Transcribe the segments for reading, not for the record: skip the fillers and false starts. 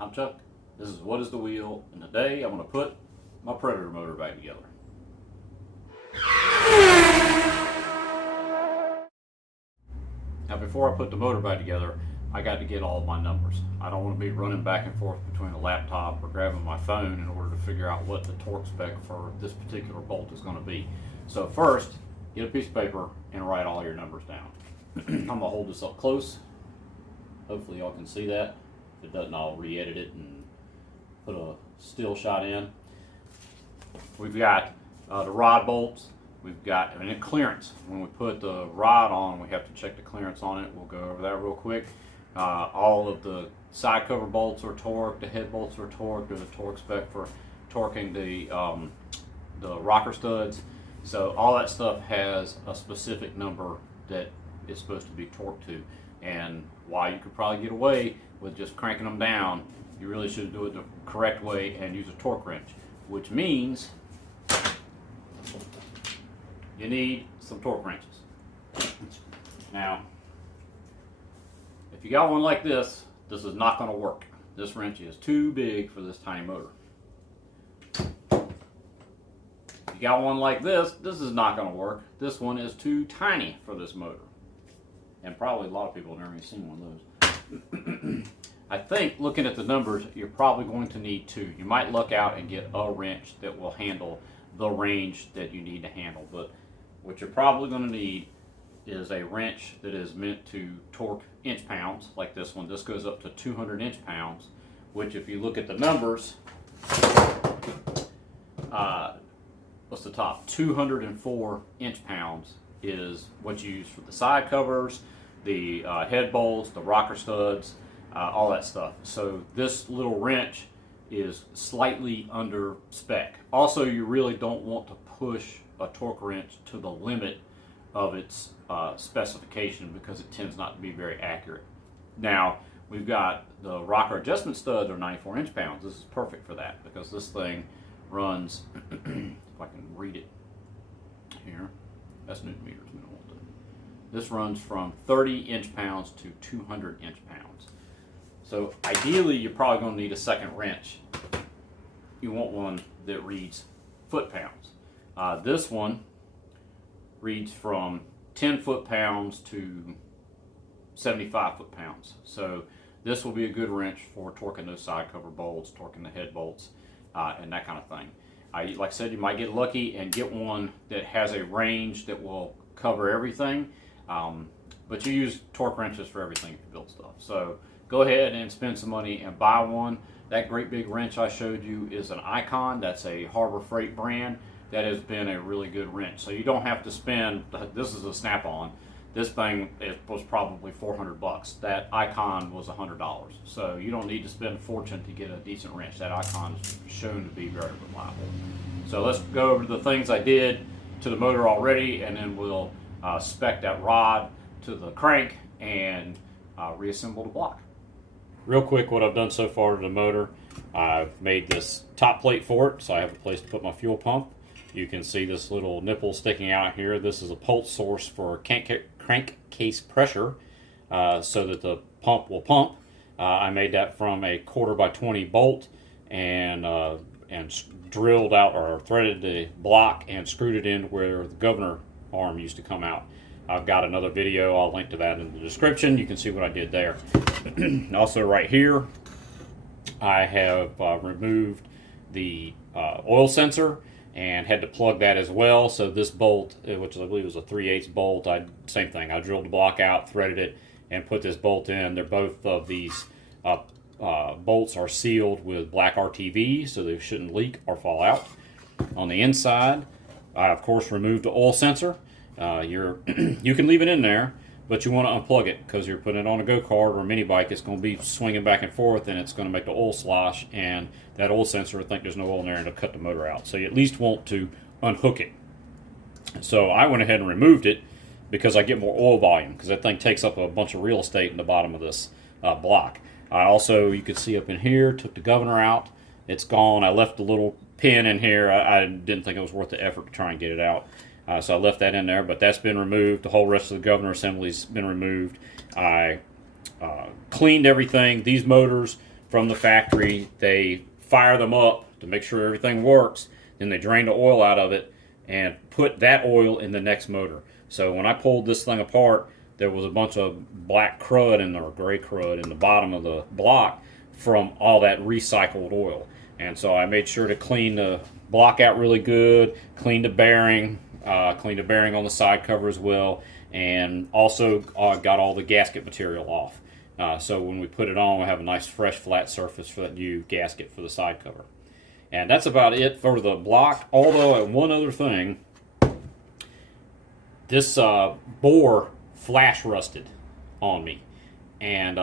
I'm Chuck. This is What is the Wheel, and today I'm going to put my Predator motor back together. Now before I put the motor back together, I got to get all of my numbers. I don't want to be running back and forth between a laptop or grabbing my phone in order to figure out what the torque spec for this particular bolt is going to be. So first, get a piece of paper and write all your numbers down. I'm going to hold this up close. Hopefully y'all can see that. If it doesn't, I'll re-edit it and put a still shot in. We've got the rod bolts. We've got a clearance. When we put the rod on, we have to check the clearance on it. We'll go over that real quick. All of the side cover bolts are torqued. The head bolts are torqued. There's a torque spec for torquing the rocker studs. So all that stuff has a specific number that is supposed to be torqued to. And while you could probably get away with just cranking them down, you really should do it the correct way and use a torque wrench, which means you need some torque wrenches. Now, if you got one like this, this is not going to work. This wrench is too big for this tiny motor. If you got one like this, this is not going to work. This one is too tiny for this motor. And probably a lot of people have never even seen one of those. I think looking at the numbers, you're probably going to need two. You might luck out and get a wrench that will handle the range that you need to handle. But what you're probably going to need is a wrench that is meant to torque inch pounds, like this one. This goes up to 200 inch pounds, which if you look at the numbers, what's the top? 204 inch pounds is what you use for the side covers, the head bolts, the rocker studs, all that stuff. So this little wrench is slightly under spec. Also, you really don't want to push a torque wrench to the limit of its specification because it tends not to be very accurate. Now, we've got the rocker adjustment studs are 94 inch pounds. This is perfect for that because this thing runs, if I can read it here, that's Newton meters. We don't want to. This runs from 30 inch pounds to 200 inch pounds. So ideally, you're probably going to need a second wrench. You want one that reads foot pounds. This one reads from 10 foot pounds to 75 foot pounds. So this will be a good wrench for torquing those side cover bolts, torquing the head bolts, and that kind of thing. Like I said, you might get lucky and get one that has a range that will cover everything, but you use torque wrenches for everything if you build stuff. So go ahead and spend some money and buy one. That great big wrench I showed you is an Icon. That's a Harbor Freight brand. That has been a really good wrench. So you don't have to spend, this is a Snap-on. This thing was probably 400 bucks. That Icon was $100. So you don't need to spend a fortune to get a decent wrench. That Icon is shown to be very reliable. So let's go over the things I did to the motor already, and then we'll spec that rod to the crank and reassemble the block. Real quick, what I've done so far to the motor, I've made this top plate for it, so I have a place to put my fuel pump. You can see this little nipple sticking out here. This is a pulse source for crankcase pressure so that the pump will pump. I made that from a 1/4x20 bolt and drilled out or threaded the block and screwed it in where the governor arm used to come out. I've got another video, I'll link to that in the description. You can see what I did there. Also right here, I have removed the oil sensor and had to plug that as well. So this bolt, which I believe was a 3/8 bolt, same thing. I drilled the block out, threaded it, and put this bolt in. They're both of these bolts are sealed with black RTV, so they shouldn't leak or fall out. On the inside, I of course removed the oil sensor. You can leave it in there, but you want to unplug it because you're putting it on a go-kart or a mini bike. It's going to be swinging back and forth, and it's going to make the oil slosh, and that oil sensor, I think there's no oil in there, and it'll cut the motor out. So you at least want to unhook it. So I went ahead and removed it because I get more oil volume, because that thing takes up a bunch of real estate in the bottom of this block. I also, you can see up in here, took the governor out. It's gone. I left the little pin in here. I didn't think it was worth the effort to try and get it out. So I left that in there, but that's been removed. The whole rest of the governor assembly's been removed. I cleaned everything. These motors from the factory. They fire them up to make sure everything works. Then they drain the oil out of it and put that oil in the next motor. So when I pulled this thing apart, there was a bunch of black crud or gray crud in the bottom of the block from all that recycled oil. And so I made sure to clean the block out really good, clean the bearing on the side cover as well, and also got all the gasket material off. So when we put it on, we have a nice fresh flat surface for that new gasket for the side cover. And that's about it for the block. Although, one other thing, this bore flash rusted on me, and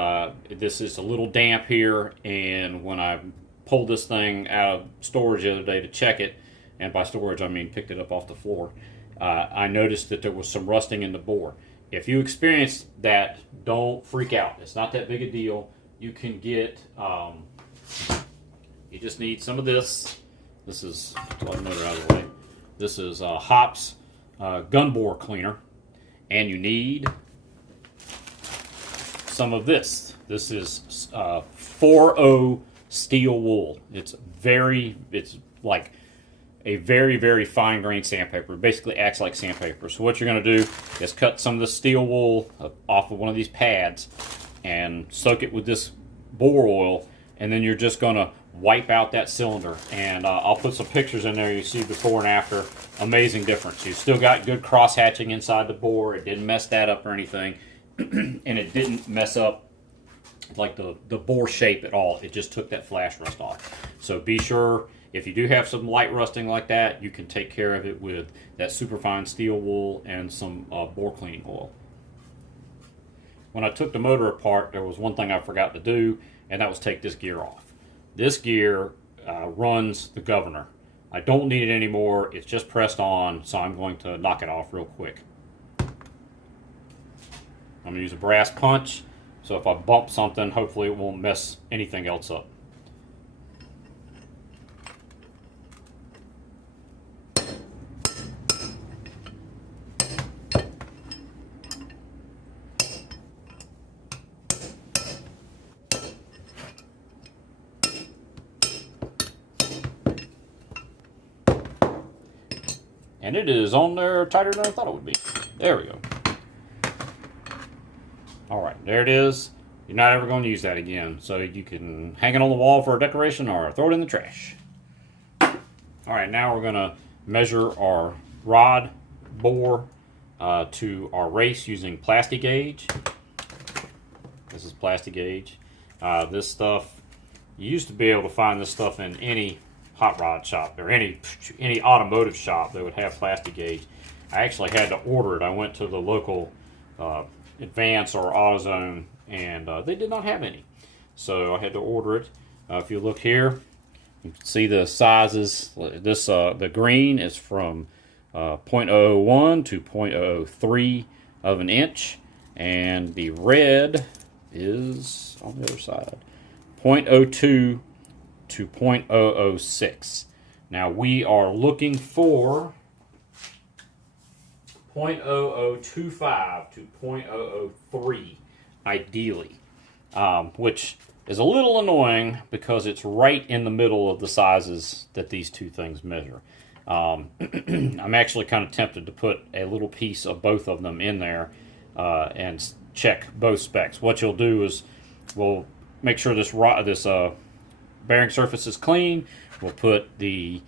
this is a little damp here. And when I pulled this thing out of storage the other day to check it, and by storage I mean picked it up off the floor, I noticed that there was some rusting in the bore. If you experience that, don't freak out. It's not that big a deal. You can get, you just need some of this. This is, let the motor out of the way. This is Hops gun bore cleaner. And you need some of this. This is 4O steel wool. It's like a very, very fine grained sandpaper. It basically acts like sandpaper. So what you're going to do is cut some of the steel wool off of one of these pads and soak it with this bore oil, and then you're just going to wipe out that cylinder. And I'll put some pictures in there. You see before and after. Amazing difference. You still got good cross hatching inside the bore. It didn't mess that up or anything. And it didn't mess up like the bore shape at all. It just took that flash rust off. So be sure, if you do have some light rusting like that, you can take care of it with that superfine steel wool and some bore cleaning oil. When I took the motor apart, there was one thing I forgot to do, and that was take this gear off. This gear runs the governor. I don't need it anymore. It's just pressed on, so I'm going to knock it off real quick. I'm going to use a brass punch, so if I bump something, hopefully it won't mess anything else up. And it is on there tighter than I thought it would be. There we go. Alright, there it is. You're not ever going to use that again. So you can hang it on the wall for a decoration or throw it in the trash. Alright, now we're going to measure our rod bore to our race using plastic gauge. This is plastic gauge. This stuff, you used to be able to find this stuff in any hot rod shop or any automotive shop that would have plastic gauge. I actually had to order it. I went to the local Advance or AutoZone, and they did not have any, so I had to order it. If you look here, you can see the sizes. This the green is from 0.001 to 0.003 of an inch, and the red is on the other side, 0.02 to 0.006. Now we are looking for 0.0025 to 0.003 ideally, which is a little annoying because it's right in the middle of the sizes that these two things measure. I'm actually kind of tempted to put a little piece of both of them in there and check both specs. What you'll do is we'll make sure this bearing surface is clean. We'll put the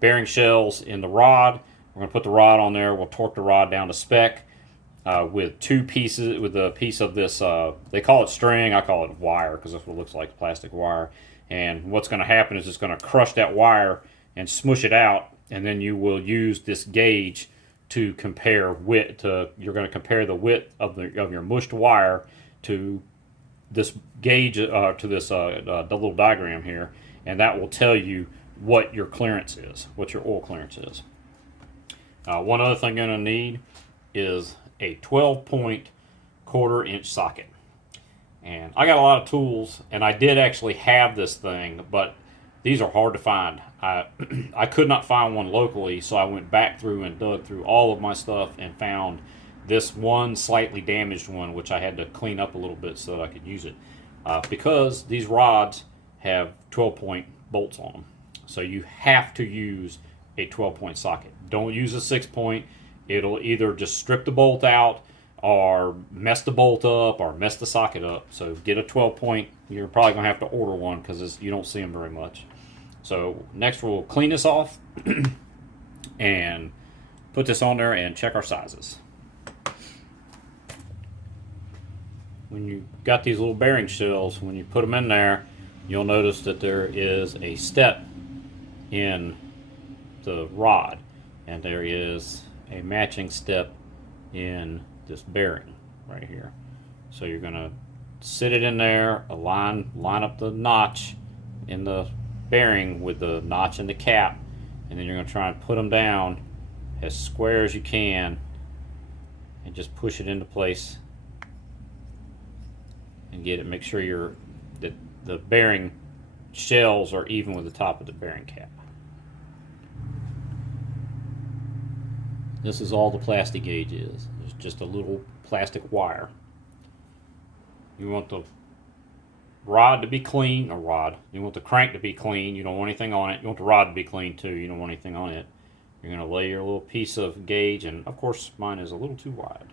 bearing shells in the rod. We're going to put the rod on there. We'll torque the rod down to spec with two pieces, with a piece of this, they call it string, I call it wire because that's what it looks like, plastic wire. And what's going to happen is it's going to crush that wire and smush it out, and then you will use this gauge to compare width. You're going to compare the width of your mushed wire to this gauge, to this the little diagram here, and that will tell you what your clearance is, what your oil clearance is. One other thing you're going to need is a 12-point quarter-inch socket. And I got a lot of tools, and I did actually have this thing, but these are hard to find. I could not find one locally, so I went back through and dug through all of my stuff and found this one slightly damaged one, which I had to clean up a little bit so that I could use it. Because these rods have 12-point bolts on them. So you have to use a 12-point socket. Don't use a 6-point. It'll either just strip the bolt out or mess the bolt up or mess the socket up. So get a 12-point. You're probably going to have to order one because you don't see them very much. So next we'll clean this off and put this on there and check our sizes. When you got these little bearing shells, when you put them in there, you'll notice that there is a step in the rod, and there is a matching step in this bearing right here. So you're going to sit it in there, line up the notch in the bearing with the notch in the cap, and then you're going to try and put them down as square as you can and just push it into place and get it. Make sure that the bearing shells are even with the top of the bearing cap. This is all the plastic gauge is. It's just a little plastic wire. You want the rod to be clean, you want the crank to be clean, you don't want anything on it. You want the rod to be clean too, you don't want anything on it. You're going to lay your little piece of gauge, and of course mine is a little too wide.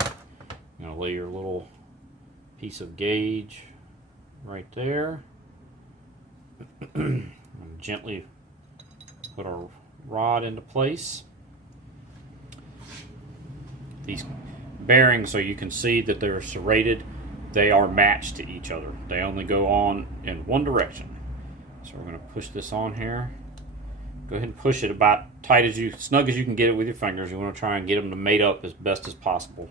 You're going to lay your little piece of gauge right there. And gently put our rod into place. These bearings, so you can see that they're serrated, they are matched to each other. They only go on in one direction. So we're going to push this on here. Go ahead and push it about tight snug as you can get it with your fingers. You want to try and get them to mate up as best as possible.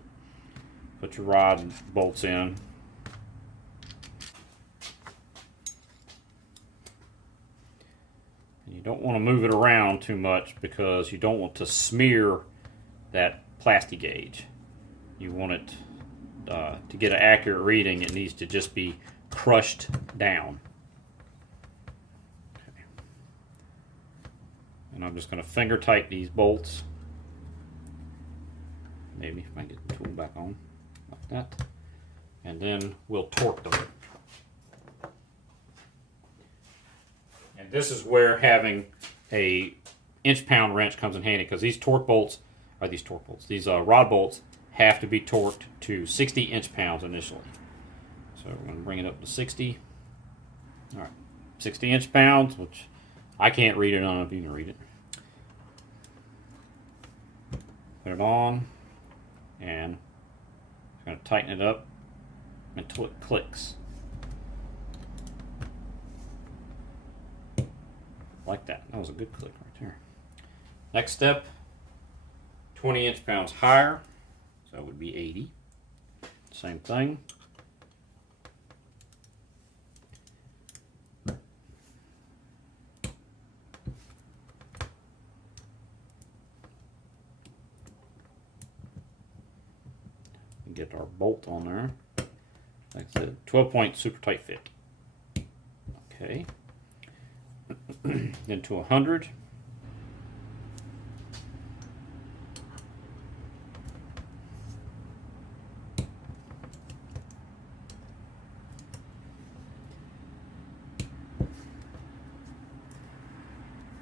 Put your rod and bolts in. And you don't want to move it around too much because you don't want to smear that plastic gauge. You want it to get an accurate reading, it needs to just be crushed down. Okay. And I'm just going to finger tight these bolts. Maybe if I can get the tool back on like that. And then we'll torque them. And this is where having a inch-pound wrench comes in handy, because these rod bolts have to be torqued to 60 inch-pounds initially. So we're going to bring it up to 60. All right, 60 inch-pounds, which I can't read it. I don't know if you can read it. Put it on, and I'm going to tighten it up until it clicks. Like that. That was a good click right there. Next step, 20 inch-pounds higher. So that would be 80. Same thing. Get our bolt on there. Like I said, 12-point super tight fit. Okay. Then to 100.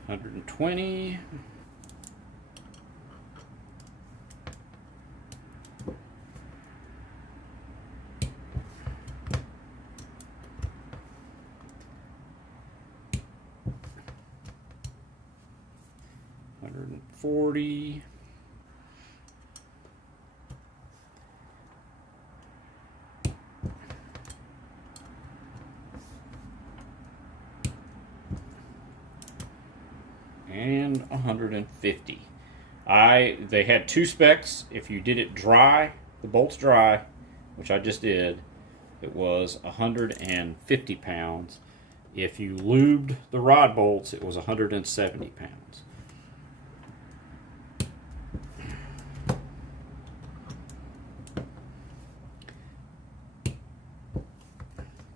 $120. $140. And 150. They had two specs. If you did it dry, the bolts dry, which I just did, it was 150 pounds. If you lubed the rod bolts, it was 170 pounds.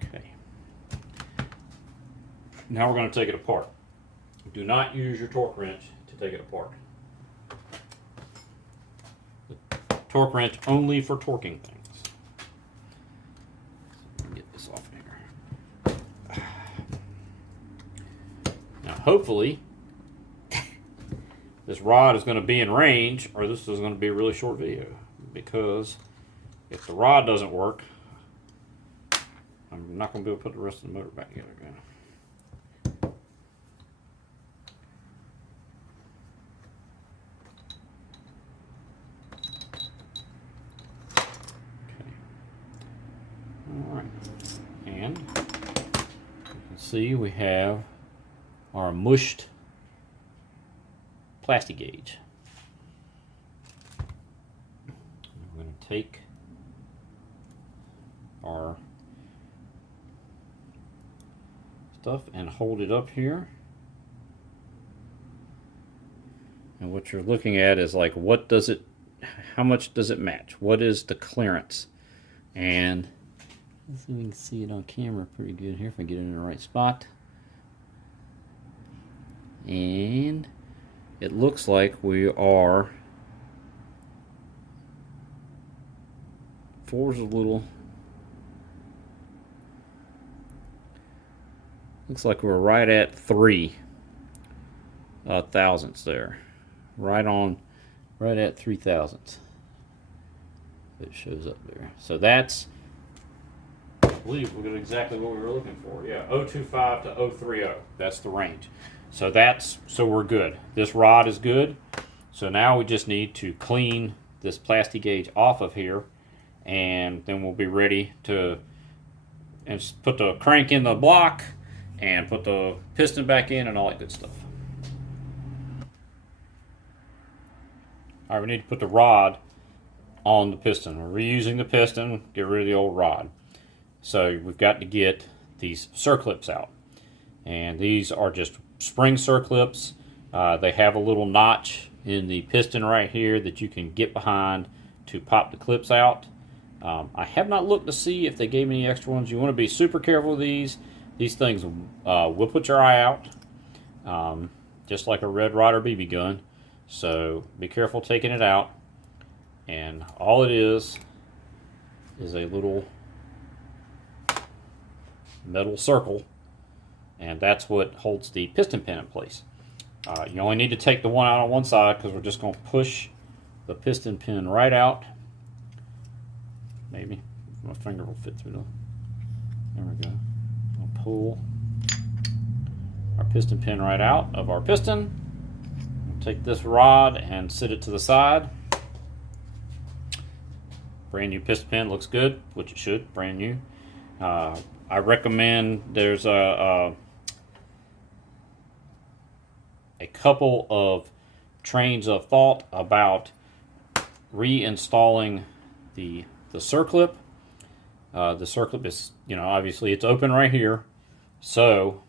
Okay. Now we're going to take it apart. Do not use your torque wrench to take it apart. The torque wrench only for torquing things. Get this off here. Now, hopefully, this rod is going to be in range, or this is going to be a really short video. Because if the rod doesn't work, I'm not going to be able to put the rest of the motor back together again. Alright, and you can see we have our mushed plastic gauge. I'm going to take our stuff and hold it up here. And what you're looking at is like, what does it, how much does it match? What is the clearance? And let's see if we can see it on camera pretty good here if I get it in the right spot. And it looks like we are, four's a little, looks like we're right at 3 thousandths there. Right at 3 thousandths. It shows up there. So that's, I believe we got exactly what we were looking for. Yeah, 025 to 030. That's the range. So we're good. This rod is good. So now we just need to clean this plastic gauge off of here, and then we'll be ready to put the crank in the block and put the piston back in and all that good stuff. All right, we need to put the rod on the piston. We're reusing the piston, get rid of the old rod. So we've got to get these circlips out. And these are just spring circlips. They have a little notch in the piston right here that you can get behind to pop the clips out. I have not looked to see if they gave me any extra ones. You want to be super careful with these. These things will put your eye out, just like a red rod or BB gun. So be careful taking it out. And all it is a little metal circle, and that's what holds the piston pin in place. You only need to take the one out on one side because we're just going to push the piston pin right out. Maybe my finger will fit through there we go. I'll pull our piston pin right out of our piston. Take this rod and sit it to the side. Brand new piston pin, looks good, which it should, brand new. I recommend, there's a couple of trains of thought about reinstalling the circlip. The circlip is, obviously it's open right here, so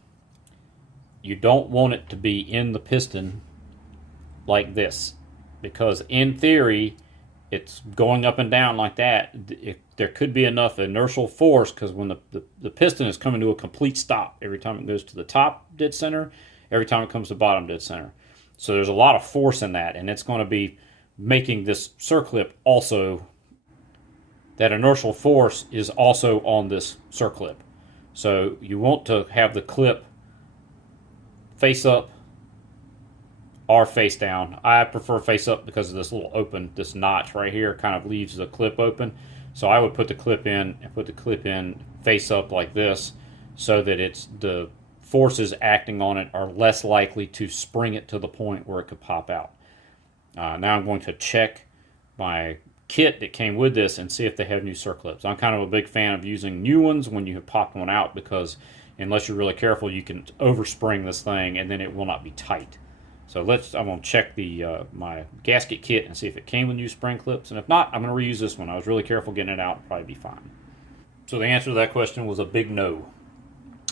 you don't want it to be in the piston like this, because in theory it's going up and down like that. There could be enough inertial force, because when the piston is coming to a complete stop every time it goes to the top dead center, every time it comes to bottom dead center. So there's a lot of force in that, and it's going to be making this circlip also, that inertial force is also on this circlip. So you want to have the clip face up or face down. I prefer face up because of this little open, this notch right here kind of leaves the clip open. So I would put the clip in and put the clip in face up like this, so that it's the forces acting on it are less likely to spring it to the point where it could pop out. Now I'm going to check my kit that came with this and see if they have new circlips. I'm kind of a big fan of using new ones when you have popped one out, because unless you're really careful, you can overspring this thing and then it will not be tight. So I'm going to check my gasket kit and see if it came with new spring clips, and if not, I'm going to reuse this one. I was really careful getting it out, it'll probably be fine. So the answer to that question was a big no.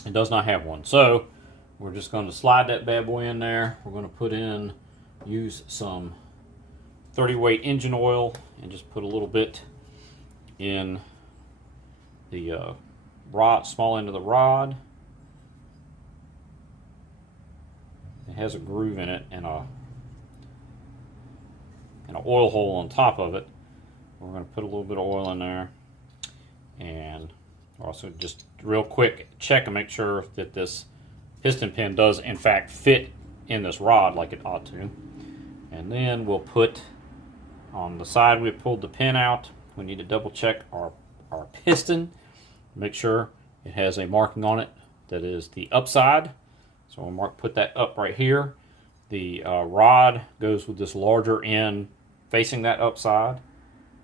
It does not have one. So we're just going to slide that bad boy in there. We're going to use some 30 weight engine oil and just put a little bit in the small end of the rod. It has a groove in it and an oil hole on top of it. We're going to put a little bit of oil in there and Also, just real quick, check and make sure that this piston pin does in fact fit in this rod like it ought to. And then we'll put on the side we pulled the pin out. We need to double check our piston. Make sure it has a marking on it that is the upside. So we'll put that up right here. The rod goes with this larger end facing that upside.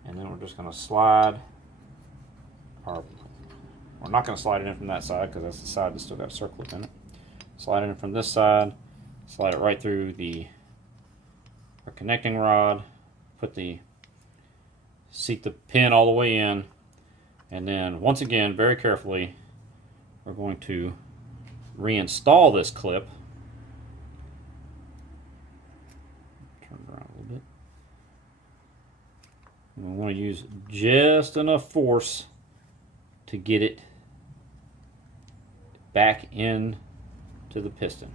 And then we're just going to slide our, we're not going to slide it in from that side because that's the side that's still got a circlip in it. Slide it in from this side, slide it right through our connecting rod, seat the pin all the way in, and then once again, very carefully, we're going to reinstall this clip. Turn it around a little bit. And we want to use just enough force to get it back in to the piston.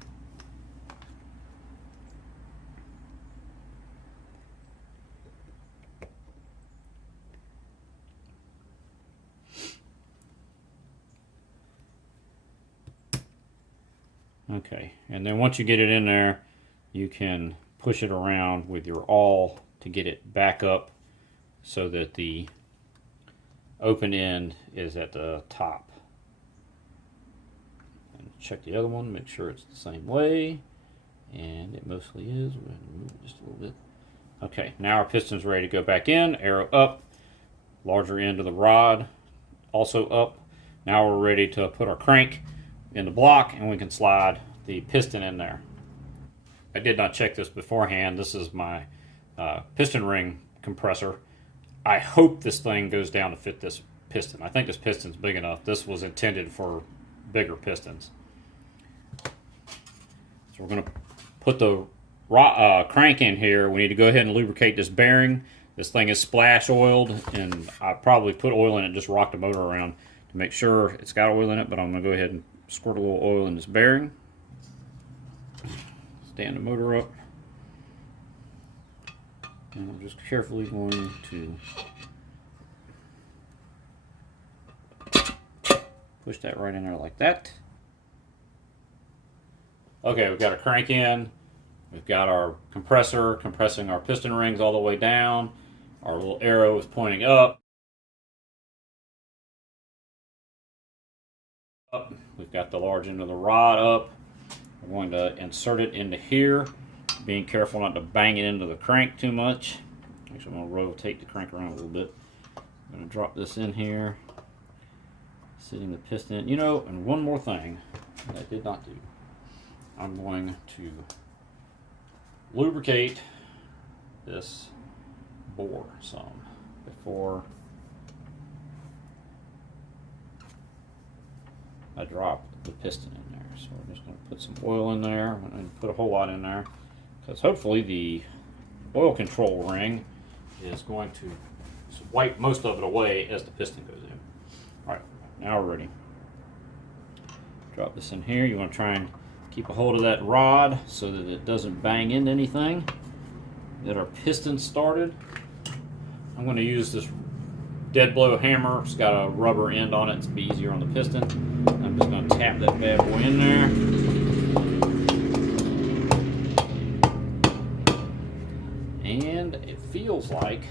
Okay, and then once you get it in there, you can push it around with your awl to get it back up so that the open end is at the top. And check the other one, make sure it's the same way, and it mostly is. We're going to move it just a little bit. Okay, now our piston's ready to go back in, arrow up, larger end of the rod also up. Now we're ready to put our crank in the block and we can slide the piston in there. I did not check this beforehand. This is my piston ring compressor. I hope this thing goes down to fit this piston. I think this piston's big enough. This was intended for bigger pistons. So we're going to put the crank in here. We need to go ahead and lubricate this bearing. This thing is splash oiled, and I probably put oil in it, just rock the motor around to make sure it's got oil in it, but I'm going to go ahead and squirt a little oil in this bearing. Stand the motor up. And I'm just carefully going to push that right in there like that. Okay, we've got our crank in. We've got our compressor compressing our piston rings all the way down. Our little arrow is pointing up. We've got the large end of the rod up. We're going to insert it into here, being careful not to bang it into the crank too much. Actually, I'm going to rotate the crank around a little bit. I'm going to drop this in here, sitting the piston. You know, and one more thing that I did not do. I'm going to lubricate this bore some before I drop the piston in there. So we're just going to put some oil in there and put a whole lot in there, because hopefully the oil control ring is going to wipe most of it away as the piston goes in. Alright, now we're ready. Drop this in here. You want to try and keep a hold of that rod so that it doesn't bang into anything. Get our piston started. I'm going to use this dead blow hammer. It's got a rubber end on it to be easier on the piston. I'm just going to tap that bad boy in there. And it feels like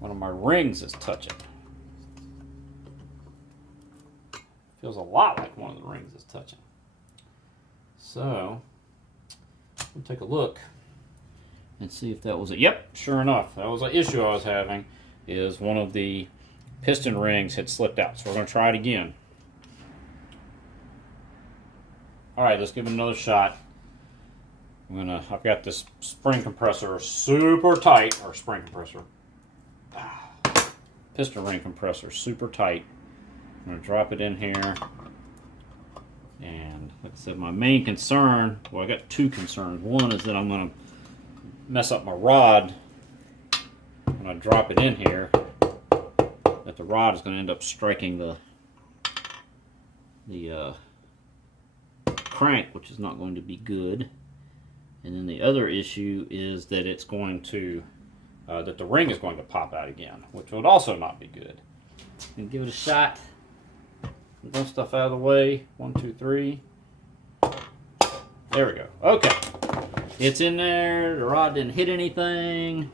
one of my rings is touching. Feels a lot like one of the rings is touching. So, we'll take a look and see if that was it. Yep, sure enough, that was an issue I was having, is one of the piston rings had slipped out. So we're going to try it again. Alright, let's give it another shot. I've got this spring compressor super tight, or spring compressor. Piston ring compressor super tight. I'm going to drop it in here. And like I said, my main concern, well, I got two concerns. One is that I'm going to mess up my rod when I drop it in here, that the rod is going to end up striking the crank, which is not going to be good. And then the other issue is that it's going to, that the ring is going to pop out again, which would also not be good. And give it a shot. Run stuff out of the way. 1, 2, 3. There we go. Okay. It's in there. The rod didn't hit anything.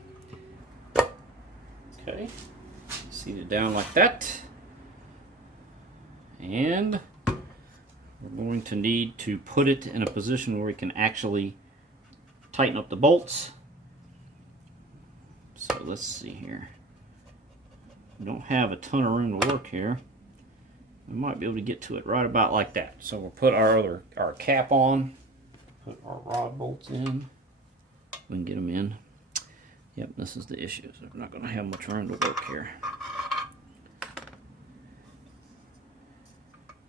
Okay. Seat it down like that. And we're going to need to put it in a position where we can actually tighten up the bolts. So let's see here. We don't have a ton of room to work here. We might be able to get to it right about like that. So we'll put our cap on, put our rod bolts in. We can get them in. Yep, this is the issue. So we're not going to have much room to work here.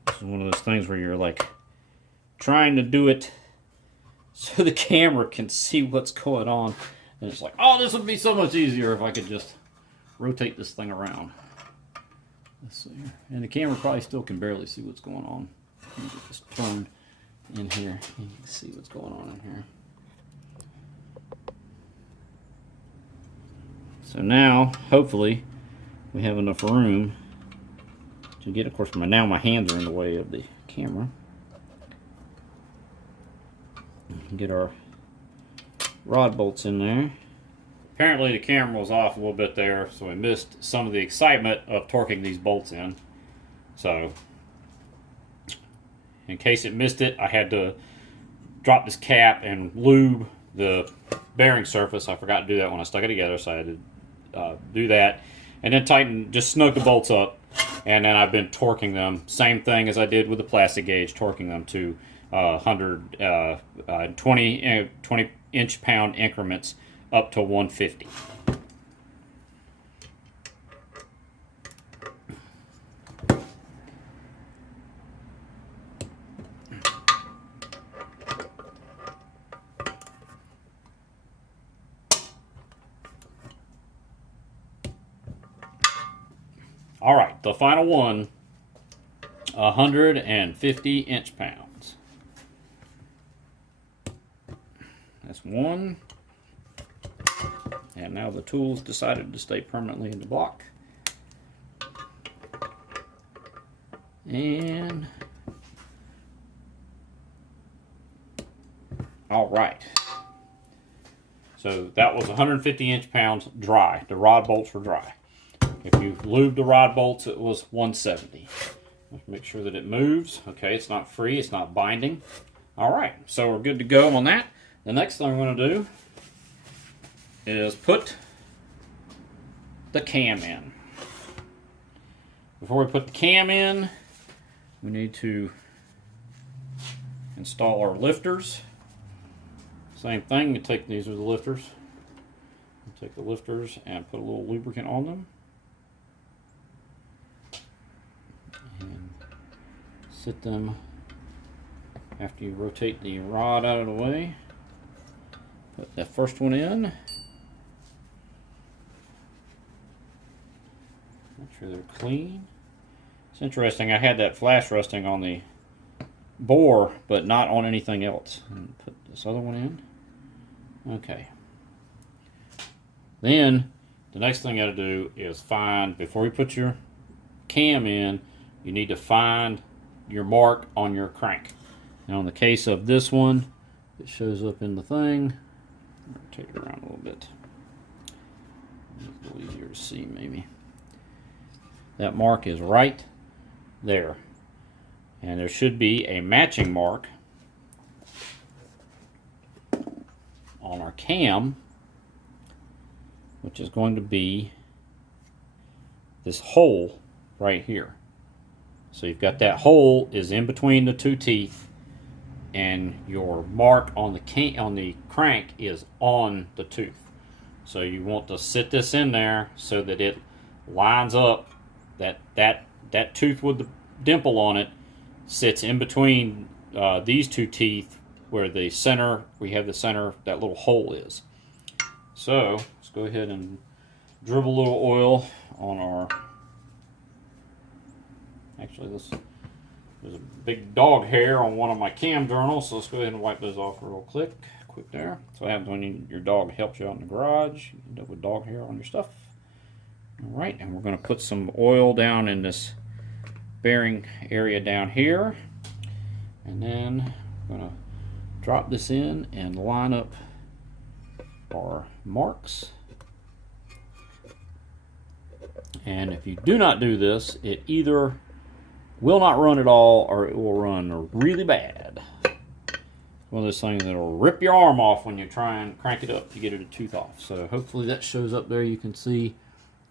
This is one of those things where you're like trying to do it so the camera can see what's going on. And it's like, oh, this would be so much easier if I could just rotate this thing around. Let's see here. And the camera probably still can barely see what's going on. Let me get this turned in here. You can see what's going on in here. So now, hopefully, we have enough room to get, of course, now my hands are in the way of the camera. Get our rod bolts in there. Apparently the camera was off a little bit there, so we missed some of the excitement of torquing these bolts in. So, in case it missed it, I had to drop this cap and lube the bearing surface. I forgot to do that when I stuck it together, so I had to do that. And then just snug the bolts up, and then I've been torquing them. Same thing as I did with the plastic gauge, torquing them to 20 inch-pound increments up to 150. All right, the final one, 150 inch-pounds. That's one. And now the tool's decided to stay permanently in the block. And all right. So that was 150 inch-pounds dry. The rod bolts were dry. If you lube the rod bolts, it was 170. Let's make sure that it moves. Okay, it's not free, it's not binding. All right, so we're good to go on that. The next thing I'm going to do is put the cam in. Before we put the cam in, we need to install our lifters. Same thing, you take these are the lifters. You take the lifters and put a little lubricant on them. And sit them after you rotate the rod out of the way. Put that first one in. Make sure they're clean. It's interesting, I had that flash resting on the bore, but not on anything else. And put this other one in. Okay. Then, the next thing you got to do is find, before you put your cam in, you need to find your mark on your crank. Now in the case of this one, it shows up in the thing. Take it around a little bit. A little easier to see maybe. That mark is right there. And there should be a matching mark on our cam, which is going to be this hole right here. So you've got that hole is in between the two teeth, and your mark on the crank is on the tooth. So you want to sit this in there so that it lines up, that tooth with the dimple on it sits in between these two teeth where the center, we have the center, that little hole is. So let's go ahead and dribble a little oil on our, actually there's a big dog hair on one of my cam journals, so let's go ahead and wipe those off real quick. quick there. So what happens when your dog helps you out in the garage. You end up with dog hair on your stuff. All right, and we're going to put some oil down in this bearing area down here. And then we're going to drop this in and line up our marks. And if you do not do this, it either will not run at all or it will run really bad. One of those things that'll rip your arm off when you try and crank it up to get it a tooth off. So hopefully that shows up there. You can see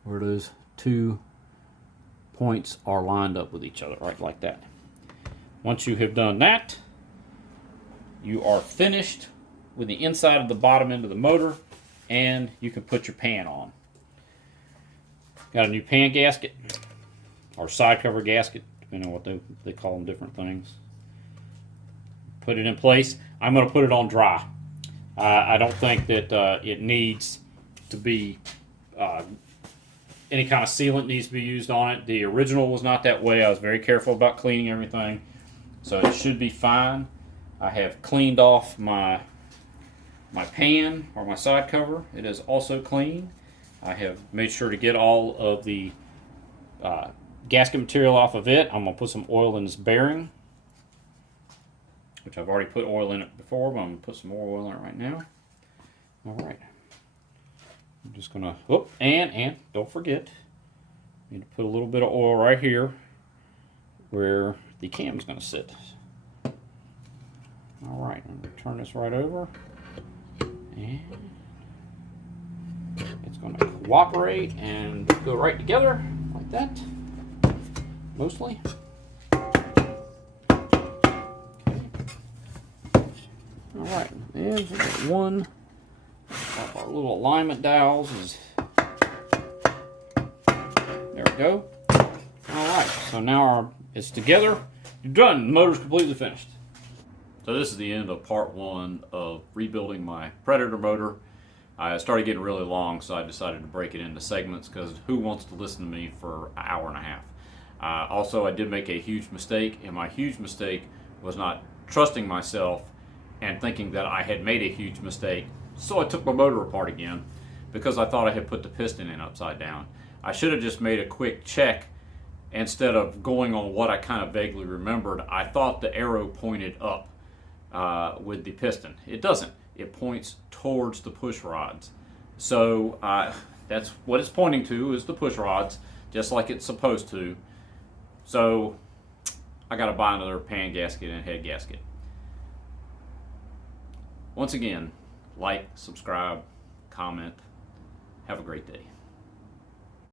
where those two points are lined up with each other, right like that. Once you have done that, you are finished with the inside of the bottom end of the motor, and you can put your pan on. Got a new pan gasket, or side cover gasket, depending on what they call them, different things. Put it in place. I'm going to put it on dry. I don't think that it needs to be any kind of sealant needs to be used on it. The original was not that way. I was very careful about cleaning everything, so it should be fine. I have cleaned off my pan or my side cover. It is also clean. I have made sure to get all of the gasket material off of it. I'm going to put some oil in this bearing, which I've already put oil in it before, but I'm going to put some more oil in it right now. All right. I'm just going to, and don't forget, you need to put a little bit of oil right here where the cam is going to sit. All right, I'm going to turn this right over, and it's going to cooperate and go right together like that, mostly. All right, and we got one of our little alignment dials is, there we go. All right, so now it's together. You're done. The motor's completely finished. So this is the end of part one of rebuilding my Predator motor. I started getting really long, so I decided to break it into segments because who wants to listen to me for an hour and a half? Also, I did make a huge mistake, and my huge mistake was not trusting myself and thinking that I had made a huge mistake. So I took my motor apart again because I thought I had put the piston in upside down. I should have just made a quick check instead of going on what I kind of vaguely remembered. I thought the arrow pointed up with the piston. It doesn't. It points towards the push rods. So that's what it's pointing to, is the push rods, just like it's supposed to. So I got to buy another pan gasket and head gasket. Once again, like, subscribe, comment. Have a great day.